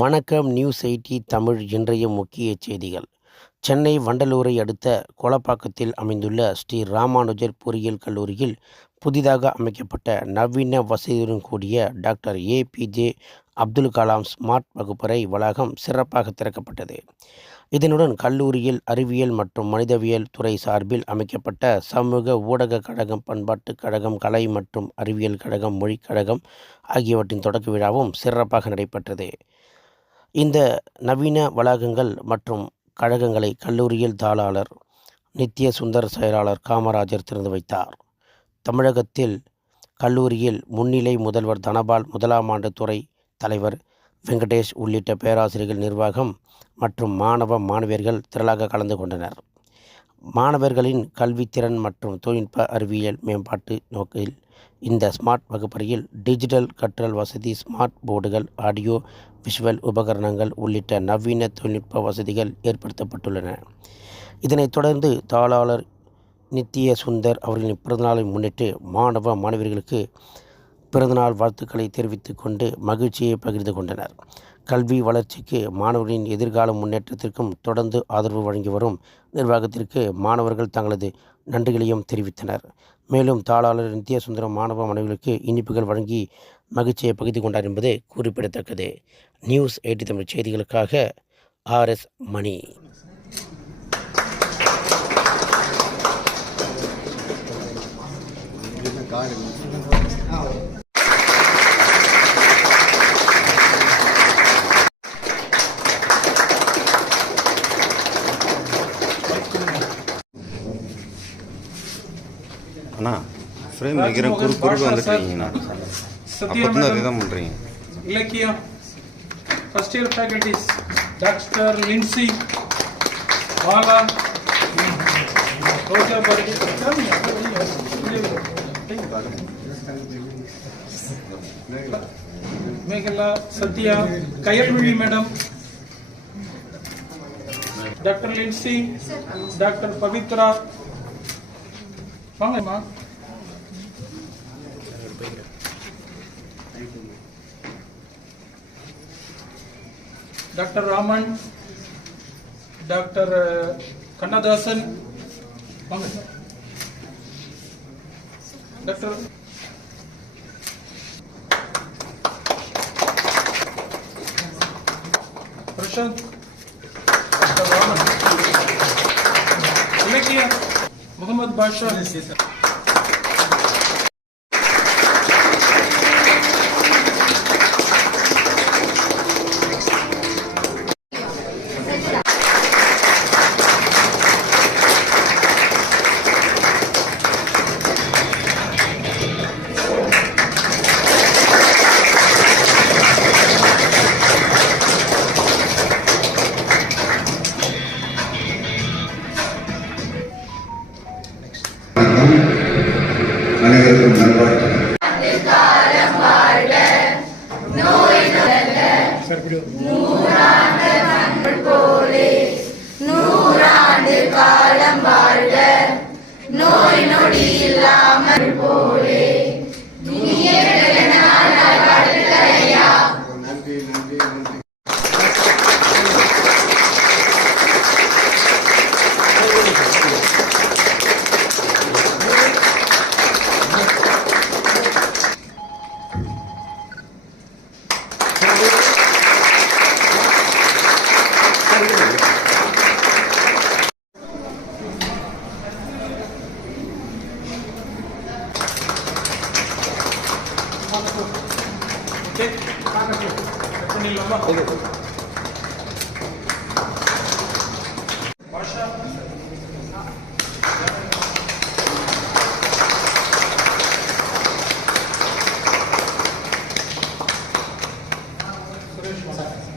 வணக்கம் news eighty Tamil இன்றைய முக்கிய செய்திகள். சென்னை வண்டலூரை அடுத்த கோலப்பாக்கத்தில் அமைந்துள்ள ஸ்ரீ ராமானுஜர் பொறியியல் கல்லூரியில் புதிதாக அமைக்கப்பட்ட நவீன வசதியுடன் கூடிய டாக்டர் ஏபிஜே அப்துல் கலாம் ஸ்மார்ட் வகுப்பறை வளாகம் சிறப்பாக திறக்கப்பட்டது. இதனுடன் கல்லூரியில் அறிவியல் மற்றும் மனிதவியல் துறை சார்பில் அமைக்கப்பட்ட சமூக ஊடக கழகம் பண்பாட்டுக் கழகம் கலை மற்றும் அறிவியல் கழகம் மொழிக் கழகம் ஆகியவற்றின் தொடக்க விழாவும் சிறப்பாக நடைபெற்றது. இந்த நவீன வளாகங்கள் மற்றும் கழகங்களை கல்லூரியில் தாளாளர் நித்ய சுந்தர் செயலாளர் காமராஜர் திறந்து வைத்தார். தமிழகத்தில் கல்லூரியில் முன்னிலை முதல்வர் தனபால் முதலாம் ஆண்டு துறை தலைவர் வெங்கடேஷ் உள்ளிட்ட பேராசிரியர்கள் நிர்வாகம் மற்றும் மாணவ மாணவியர்கள் திரளாக கலந்து கொண்டனர். மாணவர்களின் கல்வித்திறன் மற்றும் தொழில்நுட்ப அறிவியல் மேம்பாட்டு நோக்கில் இந்த ஸ்மார்ட் வகுப்பறையில் டிஜிட்டல் கற்றல் வசதி ஸ்மார்ட் போர்டுகள் ஆடியோ விஷுவல் உபகரணங்கள் உள்ளிட்ட நவீன தொழில்நுட்ப வசதிகள் ஏற்படுத்தப்பட்டுள்ளன. இதனைத் தொடர்ந்து தாளாளர் நித்திய சுந்தர் அவர்களின் பிறந்தநாளை முன்னிட்டு மாணவ மாணவியர்களுக்கு பிறந்தநாள் வாழ்த்துக்களை தெரிவித்து கொண்டு மகிழ்ச்சியை பகிர்ந்து கொண்டனர். கல்வி வளர்ச்சிக்கு மாணவர்களின் எதிர்கால முன்னேற்றத்திற்கும் தொடர்ந்து ஆதரவு வழங்கி வரும் நிர்வாகத்திற்கு மாணவர்கள் தங்களது நன்றிகளையும் தெரிவித்தனர். மேலும் தாளாளர் நித்யசுந்தரம் மாணவ மாணவிகளுக்கு இனிப்புகள் வழங்கி மகிழ்ச்சியை பகிர்ந்து கொண்டார் என்பது குறிப்பிடத்தக்கது. நியூஸ் எயிட்டி தமிழ் செய்திகளுக்காக ஆர்எஸ் மணி. அண்ணா ஃப்ரேம் வைக்கிற குறு குறுக்கு வந்துட்டுருக்கீங்கண்ணா சத்யா அப்போ தான் மேடம் இதான் பண்ணுறீங்க இலக்கியம் first year faculties doctor Lincy Bala Roja Bharathi Megala Sathya Kayalvizhi madam doctor Lincy doctor Pavithra வாங்கம்மா doctor Raman doctor Kannadasan doctor Prashant. Doctor Raman. Mohammed Badshah. Bismillah. Evet. Başla. Sıra